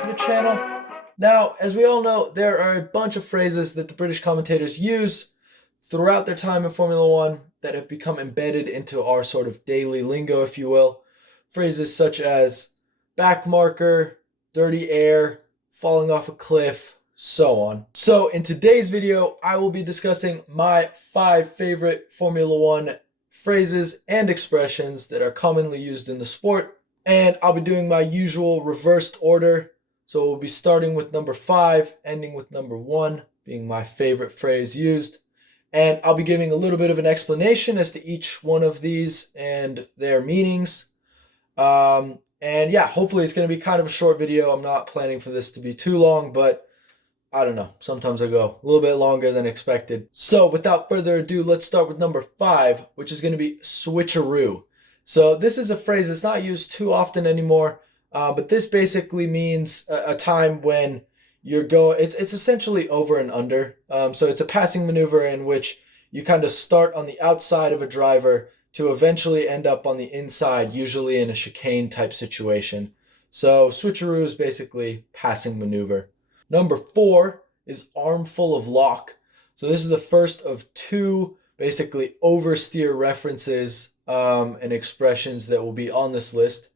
to the channel. Now, as we all know, there are a bunch of phrases that the British commentators use throughout their time in Formula One that have become embedded into our sort of daily lingo, if you will. Phrases such as back marker, dirty air, falling off a cliff, so on. So in today's video, I will be discussing my 5 favorite Formula One phrases and expressions that are commonly used in the sport. And I'll be doing my usual reversed order. So we'll be starting with number 5, ending with number 1, being my favorite phrase used. And I'll be giving a little bit of an explanation as to each one of these and their meanings. And yeah, hopefully it's going to be kind of a short video. I'm not planning for this to be too long, but I don't know. Sometimes I go a little bit longer than expected. So without further ado, let's start with number 5, which is going to be switcheroo. So this is a phrase that's not used too often anymore, but this basically means a time when you're it's essentially over and under. So it's a passing maneuver in which you kind of start on the outside of a driver to eventually end up on the inside, usually in a chicane type situation. So switcheroo is basically passing maneuver. Number 4 is armful of lock. So this is the first of 2 basically oversteer references and expressions that will be on this list.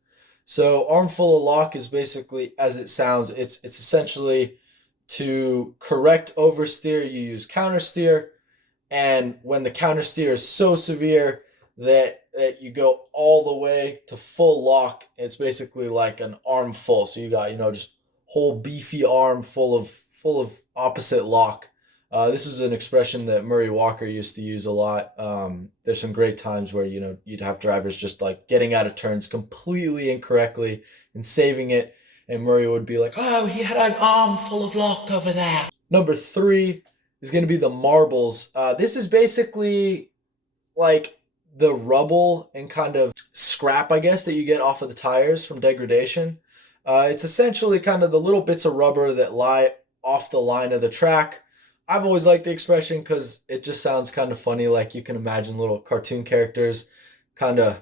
So armful of lock is basically, as it sounds, it's essentially to correct oversteer, you use countersteer. And when the countersteer is so severe that you go all the way to full lock, it's basically like an armful. So you got, just whole beefy arm full of opposite lock. This is an expression that Murray Walker used to use a lot. There's some great times where, you'd have drivers just like getting out of turns completely incorrectly and saving it. And Murray would be like, oh, he had an arm full of lock over there. Number 3 is going to be the marbles. This is basically like the rubble and kind of scrap, I guess, that you get off of the tires from degradation. It's essentially kind of the little bits of rubber that lie off the line of the track. I've always liked the expression because it just sounds kind of funny. Like you can imagine little cartoon characters kind of,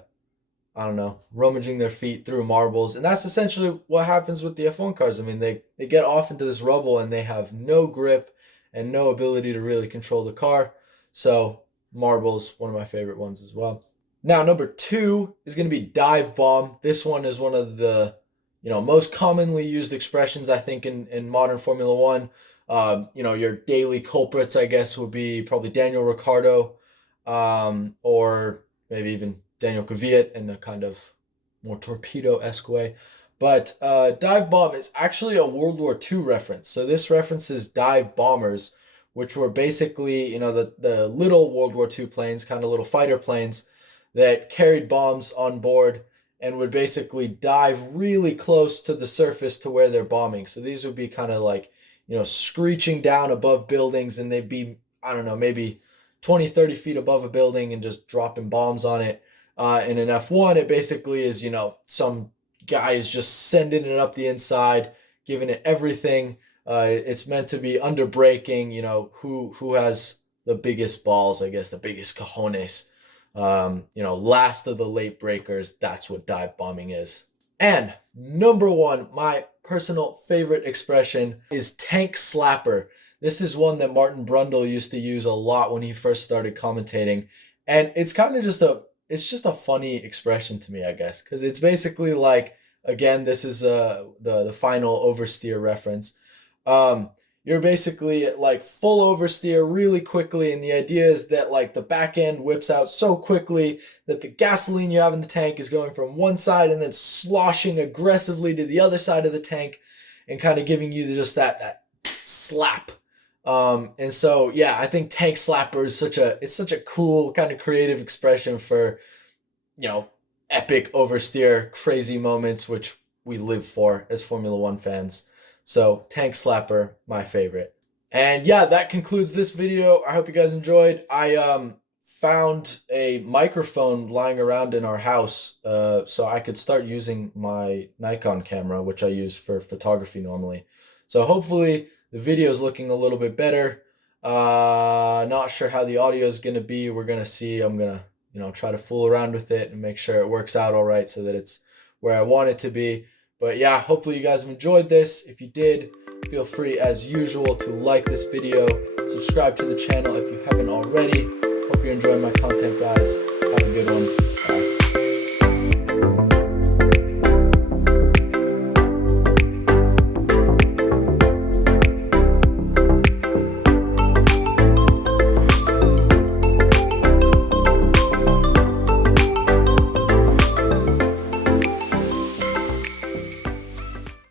I don't know, rummaging their feet through marbles. And that's essentially what happens with the F1 cars. I mean, they get off into this rubble and they have no grip and no ability to really control the car. So marbles, one of my favorite ones as well. Now, number 2 is going to be dive bomb. This one is one of the most commonly used expressions, I think, in modern Formula One. Your daily culprits, I guess, would be probably Daniel Ricciardo, or maybe even Daniel Kvyat in a kind of more torpedo-esque way. But dive bomb is actually a World War II reference. So this references dive bombers, which were basically, the little World War II planes, kind of little fighter planes that carried bombs on board and would basically dive really close to the surface to where they're bombing. So these would be kind of like, screeching down above buildings, and they'd be, I don't know, maybe 20, 30 feet above a building and just dropping bombs on it. In an F1, it basically is, some guy is just sending it up the inside, giving it everything. It's meant to be under braking, who has the biggest balls, I guess, the biggest cojones. Last of the late breakers. That's what dive bombing is. And number 1, my personal favorite expression is tank slapper. This is one that Martin Brundle used to use a lot when he first started commentating. And it's kind of just a funny expression to me, I guess, because it's basically like, again, this is the final oversteer reference. You're basically like full oversteer really quickly, and the idea is that like the back end whips out so quickly that the gasoline you have in the tank is going from one side and then sloshing aggressively to the other side of the tank and kind of giving you just that slap. And so yeah, I think tank slapper is such a cool kind of creative expression for epic oversteer crazy moments, which we live for as Formula One fans. So tank slapper, my favorite. And yeah, that concludes this video. I hope you guys enjoyed. I found a microphone lying around in our house, so I could start using my Nikon camera, which I use for photography normally. So hopefully the video is looking a little bit better. Not sure how the audio is going to be. We're going to see. I'm going to, try to fool around with it and make sure it works out all right so that it's where I want it to be. But yeah, hopefully you guys have enjoyed this. If you did, feel free as usual to like this video, subscribe to the channel if you haven't already. Hope you're enjoying my content, guys. Have a good one. Bye.